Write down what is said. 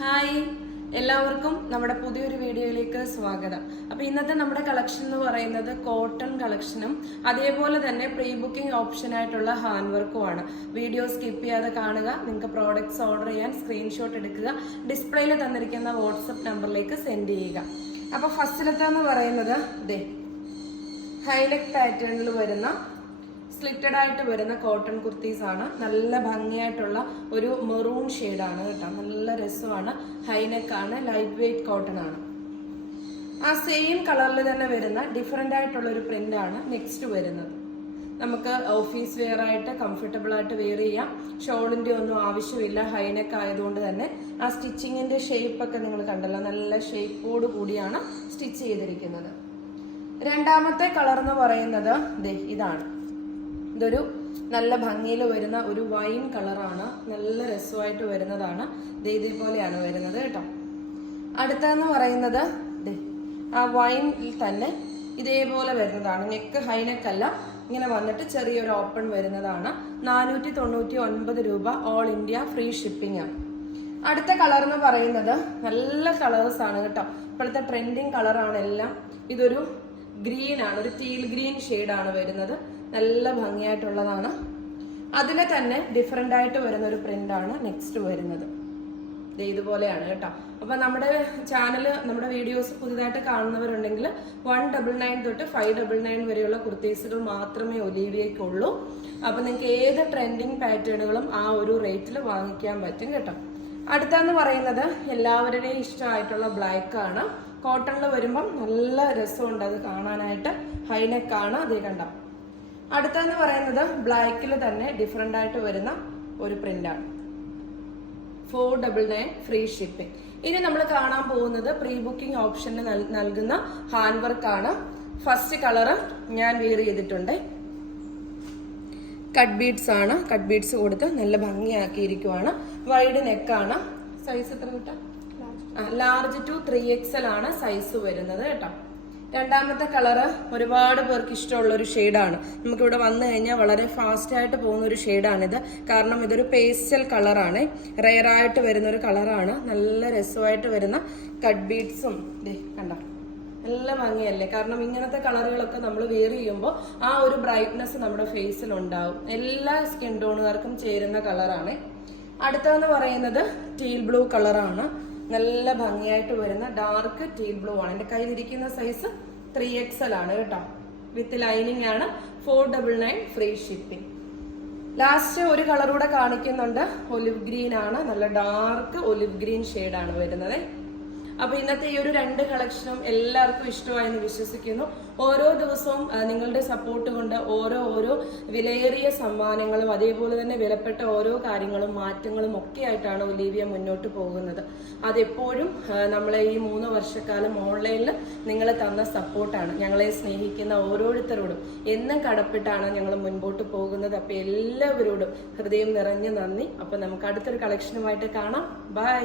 Hi. എല്ലാവർക്കും നമ്മുടെ പുതിയൊരു വീഡിയോയിലേക്ക് സ്വാഗതം. അപ്പൊ ഇന്നത്തെ നമ്മുടെ കളക്ഷൻ എന്ന് പറയുന്നത് കോട്ടൺ കളക്ഷനും അതേപോലെ തന്നെ പ്രീ ബുക്കിംഗ് ഓപ്ഷൻ ആയിട്ടുള്ള ഹാൻഡ് വർക്കുമാണ് വീഡിയോ സ്കിപ്പ് ചെയ്യാതെ കാണുക നിങ്ങൾക്ക് പ്രോഡക്ട്സ് ഓർഡർ ചെയ്യാൻ സ്ക്രീൻഷോട്ട് എടുക്കുക ഡിസ്പ്ലേയിൽ തന്നിരിക്കുന്ന വാട്സപ്പ് നമ്പറിലേക്ക് സെൻഡ് ചെയ്യുക. അപ്പൊ ഫസ്റ്റിലത്തെ എന്ന് പറയുന്നത് ദേ ഹൈലൈറ്റ് പാറ്റേണിൽ വരുന്ന സ്ലിറ്റഡ് ആയിട്ട് വരുന്ന കോട്ടൺ കുർത്തീസ് ആണ്. നല്ല ഭംഗിയായിട്ടുള്ള ഒരു മെറൂൺ ആണ് കേട്ടോ. നല്ല രസമാണ്. ഹൈനെക്ക് ആണ് ലൈറ്റ് വെയ്റ്റ് കോട്ടൺ ആണ്. ആ സെയിം കളറിൽ തന്നെ വരുന്ന ഡിഫറെന്റ് ആയിട്ടുള്ള ഒരു പ്രിന്റ് ആണ് നെക്സ്റ്റ് വരുന്നത്. നമുക്ക് ഓഫീസ് വെയർ ആയിട്ട് കംഫർട്ടബിൾ ആയിട്ട് വെയർ ചെയ്യാം. ഷോളിന്റെ ഒന്നും ആവശ്യമില്ല. ഹൈനെക്ക് ആയതുകൊണ്ട് തന്നെ ആ സ്റ്റിച്ചിങ്ങിന്റെ ഷേപ്പ് ഒക്കെ നിങ്ങൾ കണ്ടല്ലോ. നല്ല ഷേപ്പോട് കൂടിയാണ് സ്റ്റിച്ച് ചെയ്തിരിക്കുന്നത്. രണ്ടാമത്തെ കളർ എന്ന് പറയുന്നത് ഇതാണ്. ഇതൊരു നല്ല ഭംഗിയിൽ വരുന്ന ഒരു വൈൻ കളറാണ്. നല്ല രസമായിട്ട് വരുന്നതാണ്. ഇതേപോലെയാണ് വരുന്നത് കേട്ടോ. അടുത്തെന്ന് പറയുന്നത് ആ വൈനിൽ തന്നെ ഇതേപോലെ വരുന്നതാണ്. നെക്ക് ഹൈനെക്ക് അല്ല ഇങ്ങനെ വന്നിട്ട് ചെറിയൊരു ഓപ്പൺ വരുന്നതാണ്. നാനൂറ്റി തൊണ്ണൂറ്റി ഒൻപത് രൂപ ഓൾ ഇന്ത്യ ഫ്രീ ഷിപ്പിംഗ്. ആണ് അടുത്ത കളർ എന്ന് പറയുന്നത് നല്ല കളേഴ്സ് ആണ് കേട്ടോ. ഇപ്പോഴത്തെ ട്രെൻഡിങ് കളറാണ് എല്ലാം. ഇതൊരു ഗ്രീൻ ആണ് ഒരു ടീൽ ഗ്രീൻ ആണ് വരുന്നത്. നല്ല ഭംഗിയായിട്ടുള്ളതാണ്. അതിലെ തന്നെ ഡിഫറെന്റ് ആയിട്ട് വരുന്ന ഒരു പ്രിന്റ് ആണ് നെക്സ്റ്റ് വരുന്നത്. ഇതുപോലെയാണ് കേട്ടോ. അപ്പൊ നമ്മുടെ ചാനൽ നമ്മുടെ വീഡിയോസ് പുതിയതായിട്ട് കാണുന്നവരുണ്ടെങ്കിൽ വൺ ഡബിൾ നയൻ തൊട്ട് ഫൈവ് ഡബിൾ നയൻ വരെയുള്ള കുർത്തീസുകൾ മാത്രമേ ഒലീവിയയ്ക്കുള്ളൂ. അപ്പൊ നിങ്ങൾക്ക് ഏത് ട്രെൻഡിങ് പാറ്റേണുകളും ആ ഒരു റേറ്റിൽ വാങ്ങിക്കാൻ പറ്റും കേട്ടോ. അടുത്തെന്ന് പറയുന്നത് എല്ലാവരുടെയും ഇഷ്ടമായിട്ടുള്ള ബ്ലാക്ക് ആണ്. കോട്ടണിൽ വരുമ്പം നല്ല രസമുണ്ട് അത് കാണാനായിട്ട്. ഹൈനെക്കാണ് അതേ കണ്ട. അടുത്തതെന്ന് പറയുന്നത് ബ്ലാക്കിൽ തന്നെ ഡിഫറെന്റ് ആയിട്ട് വരുന്ന ഒരു പ്രിന്റാണ് four double nine free shipping ഇനി നമ്മൾ കാണാൻ പോകുന്നത് പ്രീ ബുക്കിംഗ് ഓപ്ഷന് നൽകുന്ന ഹാൻഡ് വർക്ക് ആണ്. ഫസ്റ്റ് കളറ് ഞാൻ വെയർ ചെയ്തിട്ടുണ്ട്. കട്ട് ബീഡ്സ് ആണ്. കട്ട് ബീഡ്സ് കൊടുത്ത് നല്ല ഭംഗിയാക്കിയിരിക്കുവാണ്. വൈഡ് നെക്കാണ് സൈസ് എത്ര കിട്ടാം? ലാർജ് ടു ത്രീ എക്സൽ ആണ് സൈസ് വരുന്നത് കേട്ടോ. രണ്ടാമത്തെ കളറ് ഒരുപാട് പേർക്ക് ഇഷ്ടമുള്ള ഒരു ഷെയ്ഡാണ് നമുക്കിവിടെ വന്നു കഴിഞ്ഞാൽ വളരെ ഫാസ്റ്റ് ആയിട്ട് പോകുന്ന ഒരു ഷെയ്ഡാണിത് കാരണം ഇതൊരു പേസ്റ്റൽ കളറാണ് റെയറായിട്ട് വരുന്ന ഒരു കളറാണ് നല്ല രസമായിട്ട് വരുന്ന കട്ട് ബീഡ്സും ദേ കണ്ട. നല്ല ഭംഗിയല്ലേ? കാരണം ഇങ്ങനത്തെ കളറുകളൊക്കെ നമ്മൾ വെയർ ചെയ്യുമ്പോൾ ആ ഒരു ബ്രൈറ്റ്നെസ് നമ്മുടെ ഫേസിൽ ഉണ്ടാവും. എല്ലാ സ്കിൻ ടോണുകാർക്കും ചേരുന്ന കളറാണ് അടുത്തതെന്ന് പറയുന്നത് ടീൽ ബ്ലൂ കളറാണ് നല്ല ഭംഗിയായിട്ട് വരുന്ന ഡാർക്ക് ടീ ബ്ലൂ ആണ്. എന്റെ കയ്യിലിരിക്കുന്ന സൈസ് ത്രീ എക്സൽ ആണ് കേട്ടോ. വിത്ത് ലൈനിങ് ആണ് four double nine free shipping last ഒരു കളറൂടെ കാണിക്കുന്നുണ്ട്. ഒലിവ് ഗ്രീൻ ആണ്. നല്ല ഡാർക്ക് ഒലിവ് ഗ്രീൻ ആണ് വരുന്നത്. അപ്പൊ ഇന്നത്തെ ഈ ഒരു രണ്ട് കളക്ഷനും എല്ലാവർക്കും ഇഷ്ടമായി എന്ന് വിശ്വസിക്കുന്നു. ഓരോ ദിവസവും നിങ്ങളുടെ സപ്പോർട്ട് കൊണ്ട് ഓരോ ഓരോ വിലയേറിയ സമ്മാനങ്ങളും അതേപോലെ തന്നെ വിലപ്പെട്ട ഓരോ കാര്യങ്ങളും മാറ്റങ്ങളും ഒക്കെ ആയിട്ടാണ് ഒലീവിയ മുന്നോട്ട് പോകുന്നത്. അതെപ്പോഴും നമ്മളെ ഈ മൂന്ന് വർഷക്കാലം ഓൺലൈനിൽ നിങ്ങൾ തന്ന സപ്പോർട്ടാണ് ഞങ്ങളെ സ്നേഹിക്കുന്ന ഓരോരുത്തരോടും എന്നും കടപ്പെട്ടാണ് ഞങ്ങൾ മുൻപോട്ട് പോകുന്നത്. അപ്പൊ എല്ലാവരോടും ഹൃദയം നിറഞ്ഞ നന്ദി. അപ്പൊ നമുക്ക് അടുത്തൊരു കളക്ഷനുമായിട്ട് കാണാം. ബൈ